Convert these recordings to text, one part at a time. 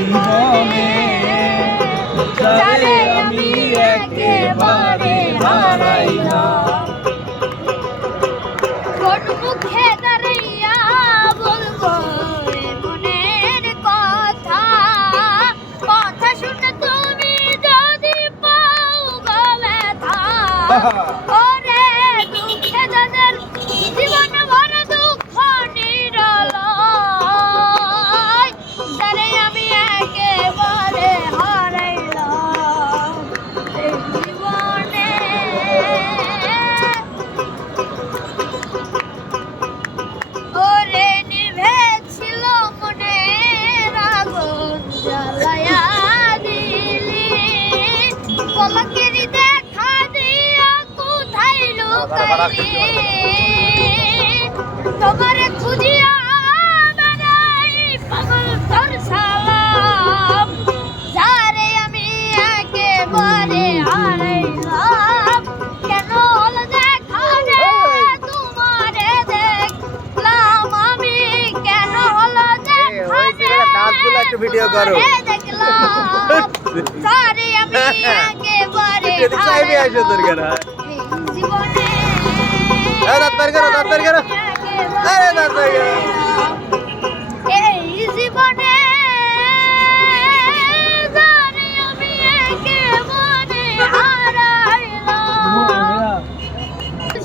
জীবনে যারে আমি একেবারে হারাইলাম। কোন মুখে দাঁড়াইয়া বলবো মনের কথা, কথা শুনে তুমি যদি পাও গো ব্যথা। ওরে দুঃখে যাদের জীবন ভর দুঃখ নিরলয়, যারে আমি একেবারে হারাইলাম এই জীবনে। ওরে নিভেছিল মনের আগুন জ্বালায়া দিলি, পলকের দেখা দিয়া কোথায় লুকাইলি। তোমারে খুঁজিয়া বেড়াই পাগল তোর সালাম, যারে আমি একেবারে হারাইলাম। কেন হলো দেখা রে তোমারে দেখলাম আমি, কেন হলো দেখা রে ভিডিও করো দেখলাম, যারে আমি একেবারে হারাইলাম এই জীবনে। দাঁত বের করো, দাঁত বের করো, আরে দাঁত বের করো। এই জীবনে যারে আমি একেবারে হারাইলাম।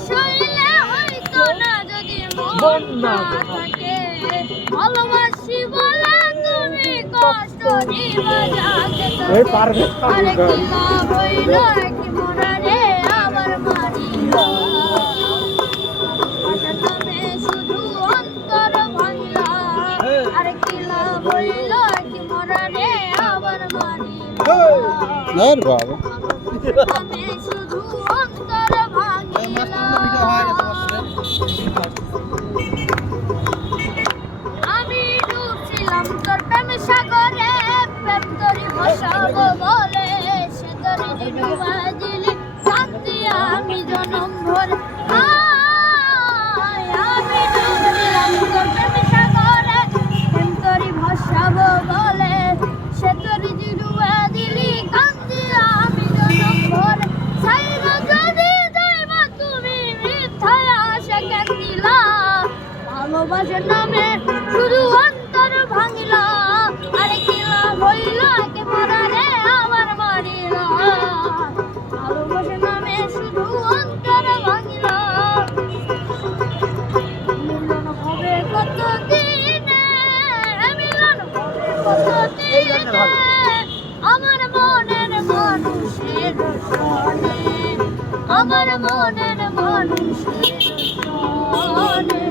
শৈলে হয়তো না যদি মন না থাকে, ভালোবাসি বলে তুমি কষ্ট দিবা যাকে তাকে। আরে কি লাভ হইল কি মরা রে আবার মারিল, তুমি শুধু অন্তর ভাঙলা। আরে কি লাভ হইল কি মরা রে আবার মারিল, আমি শুধু অন্তর ভাঙিলাম। আমি ডুবছিলাম তোর প্রেম সাগরে, প্রেম তোরই ভাসাবো বলে, সে তোরই ডুবা দিলি কাঁদি আমি জনম ভর। আমি ডুবছিলাম তোর প্রেম সাগরে, প্রেম তোরই ভাসাবো বলে, সে তোরই ডুবা দিলি কাঁদি আমি জনম ভর। সাইবা যদি যাইবা তুমি মিথ্যায় আশা কেন দিলা, ভালোবাসার নামে শুধু অন্তর ভাঙিলা। আরে কি লাভ হইল কে মরা রে আবার মারিলা, ভালোবাসার নামে শুধু অন্তর ভাঙিলা। মিলন হবে কত দিনে, মিলন হবে কত দিনে, আমার মনের মানুষের সনে, আমার মনের মানুষের সনে।